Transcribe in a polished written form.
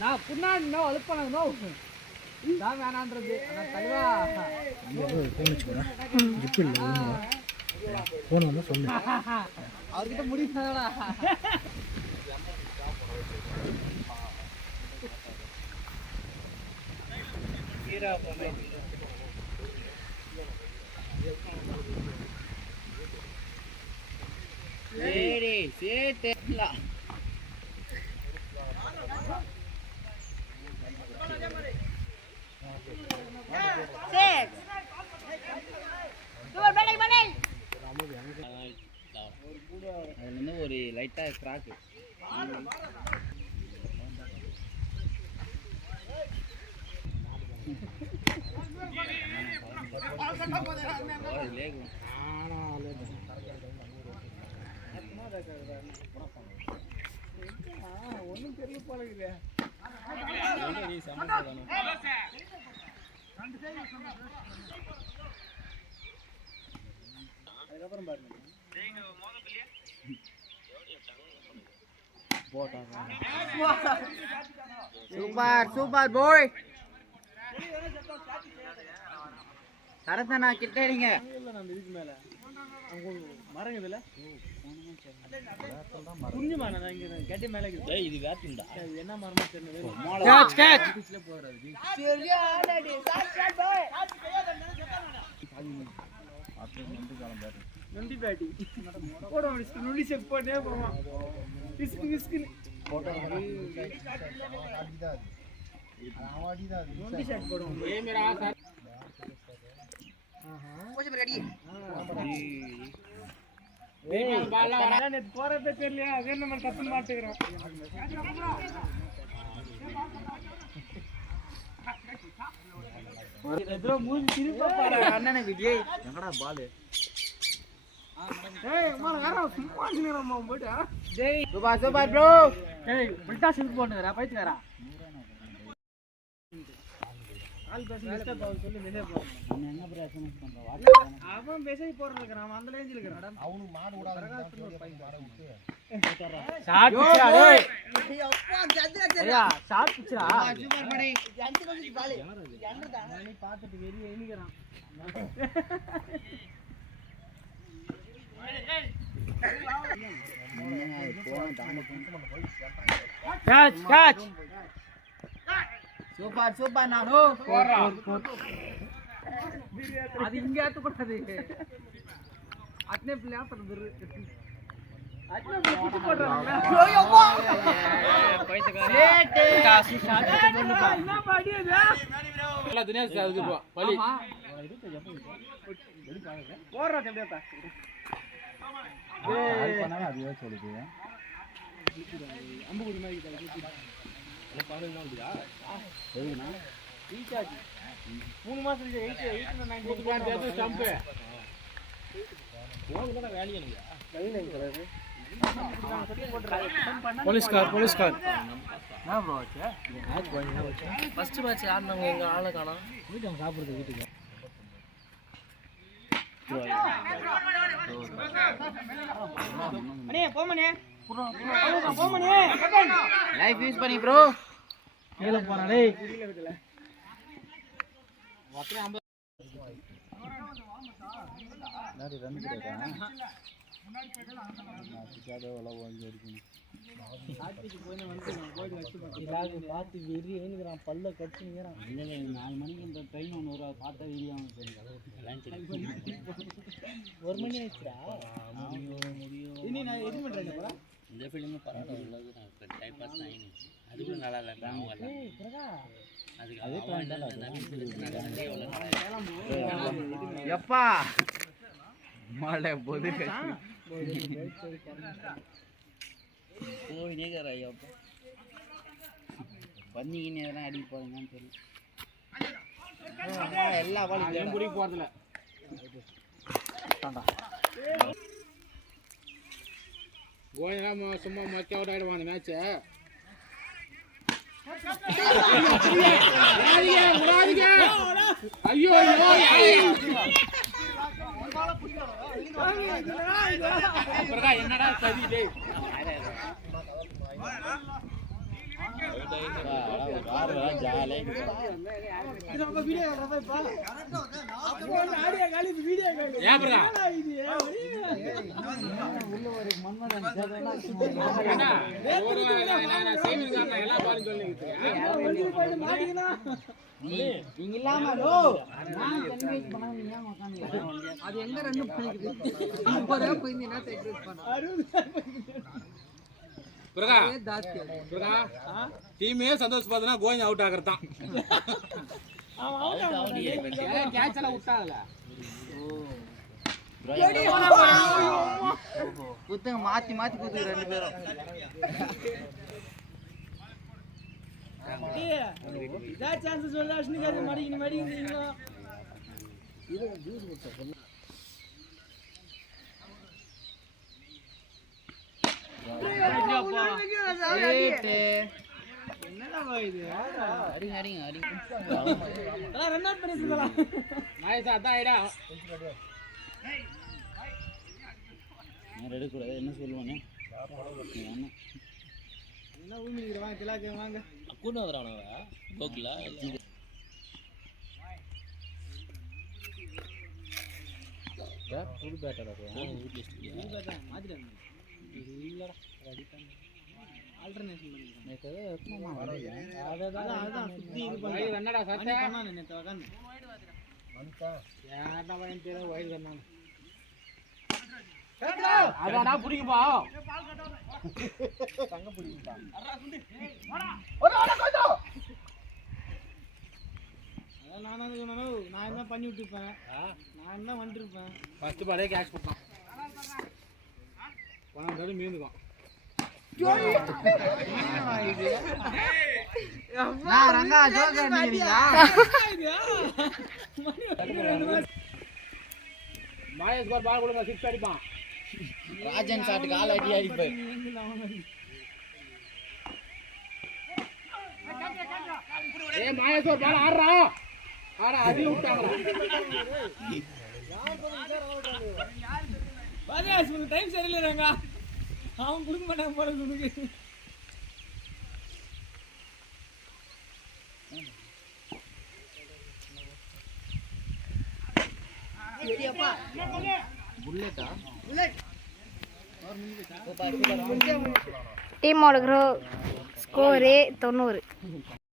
நான் புண்ணாடி அழுப்பானோ வேணான்றது தலைவா போன சொல்லு அவர்கிட்ட முடியுதாடா சரி சேட்டா ஒரு லைட்டா கிராக் ஒன்னும் தெரியல போல அதுக்கப்புறம் பாருங்க சூப்பர் சூப்பர் பாய் கரெக்டா கிட்ட இருங்க நம்ம இதுக்கு மேல மரங்க இதுல புரிஞ்சுமா நான் இங்க கட்டி மேல இருக்கு இது வேட்டுடா என்ன மரமா தெரியல கேட்ச் கேட்ச் பிச்ல போறாரு சரியா ஆல்ரெடி ஸ்டார்ட் பாய் ஆப்ஷன் வந்து காலம் பேட் நொண்டி பேட்டி போட முடிச்சு நொண்டி செக் பண்ணே போவான் விஸ்க் விஸ்க் போட்டோ அடிதா ஆவாடிதா நொண்டி செக் போடுவோம் ஏ मेरा சார் கொஞ்சம் ரெடி ஏய் பாலா நான் போறதே தெரியல அதே நம்ம தப்பு மாட்டேங்கறோம் எதோ மூஞ்சி திருப்ப பாரு அண்ணனே விஜய் எங்கடா பால் ஏய் மார வேற சும்மா நிறமா போடா டேய் சூப்பர் சூப்பர் ப்ரோ ஏய் உல்டா சில் போடுறா பைத்தியக்காரா கால் பேசி மிஸ்டேக் ஆகும் சொல்லி மெசேஜ் போடுறேன் நான் என்ன ப்ரோ எஸ்எம்எஸ் பண்றேன் அவன் மெசேஜ் போடுறதுக்கு நான் அந்த ரேஞ்சில இருக்கறேன் அவனுக்கு மாடு விடாத மாட விட்டு ஷாட் பிச்சா டேய் அப்பா கதுடா ஷாட் பிச்சா சூப்பர் படை ஜந்தி வந்து பால் என்னடா நீ பாத்துட்டு வெறி எனிக்கறான் கேட்ச் கேட்ச் சூப்பர் சூப்பர் நானோ அது இங்க ஆட்டு கொட்டது அட்னே பிளேயா பண்றது அட்னே புடி போடுறாங்க ஐயோ அப்பா சேட் காசு ஷாட் பண்ணுப்பா என்ன பாடியது இல்ல தினேஷ் அது பலி போறா அப்படியே ஏய் பண்ணா அதுவே சொல்லுது அம்பு குடி மாதிரி கிட்ட இல்ல பாருங்க வந்துடா சரினா ரீசார்ஜ் 3 மாசம் 8 9 போட்டு ஸ்டம்ப் போங்க தான் வேலையே இல்லையா வேலையே போலீஸ் கார் நான் ப்ரோ மேட்ச் பண்ணி ஃபர்ஸ்ட் மேட்ச் ஆடுனவங்க எங்க ஆளை காணோம் வீட்டுக்கு சாப்பிடுறது வீட்டுக்கு மணி போமனே போமனே லைவ் யூஸ் பண்ணி ப்ரோ கீழ போறா டேய் கீழ விடல வாத்ரே 50 நாரி ரன் கிடக்கா முன்னாடி போய்டலாம் நான் சிக்காதே வல வாங்கி எடுக்கணும் ஆட்டிக்கு போய் வந்து போய் வச்சு பாத்து பாத்து வெறி ஏனிங்கறான் பல்ல கடிச்சிங்கறான் இல்ல 4 மணிக்கு இந்த ட்ரெயின் ஒன்னு வர பார்த்தா வீடியோ ஒரு மணி ஆயிடுச்சா முடியும் இனி நான் எது பண்றேன்ப்பா இந்த ஃபிலிம் பரவாயில்லை நான் டைம் பாஸ் ஆயினி அதுக்கு நல்லா இல்ல நான் வரல ஏய் பிரகா அதுக்கு அதே பிளான் தான் எப்பா மாளே போது போய் நேகற ஐயப்பா பண்ணிக்கினே எதனா அடி போறீங்கன்னு தெரியல எல்லா பாலும் புடி போறதுல தாண்டா கோயனா சும்மா மக்கி அவுட் ஆயிடுவான் அந்த மேட்ச் ஐயோ என்னடா சரி நீங்க இல்லாம அது எங்க ரெண்டு டீமே சந்தோஷ் பார்த்தனா கோயிங் அவுட் ஆகறதான் குத்துங்க மாத்தி மாத்தி குத்து ரெண்டு பேரும் இதா சான்ஸ் சொல்ல அஷ்னிகாரி மடிங்க இது ஜூஸ் குத்த என்னடா இது அடிங்க அடிங்க அடிங்க அதான் ரன் அவுட் பண்ணிட்டீங்களா நாயசா அதான் ஐடா நான் ரெடி கூட என்ன சொல்லுவானே என்ன ஊமிங்கற வாங்க திலாக்க வாங்க அக்குன வரவனவா கோகிலா யா புது பேட்டரா புது பேட்டர் மாத்திட்டாங்க இல்லடா ரெடி பண்ணு ஆல்டர்னேஷன் பண்ணிக்கலாம் நேத்து எப்பமா அதான் சுத்தி இது பண்ணி என்னடா சத்தே பண்ணானே நேத்து வகன் வந்துடா யாரடா வாங்கி தெர வைட் பண்ணானே அடடா புடிங்கப்பா தங்க புடிங்கப்பா அரடா சுண்டி ஓட கோதோ நானா சொன்னனோ நான் என்ன பண்ணி விட்டுப்பேன் நான் என்ன வந்திருப்பேன் ஃபர்ஸ்ட் பாலே கேட்ச் போட்டான் பணம் தடி மீந்துக்கும் நான் ரங்கா ஜோக்கர் நீங்க மாயஸ் பால் பால் கொடுங்க 6 அடிப்பான் ராஜன் ஷாட் கால் அடி அடிப்பாய் ஏய் மாயஸ் பால் ஆடுறா அடி விட்டாங்கடா பாதியாஸ் உங்களுக்கு டைம் சரியில்லை ரங்கா அவன் குடுக்க மாட்டான் போல உனக்கு டீமோட ஸ்கோர் 90.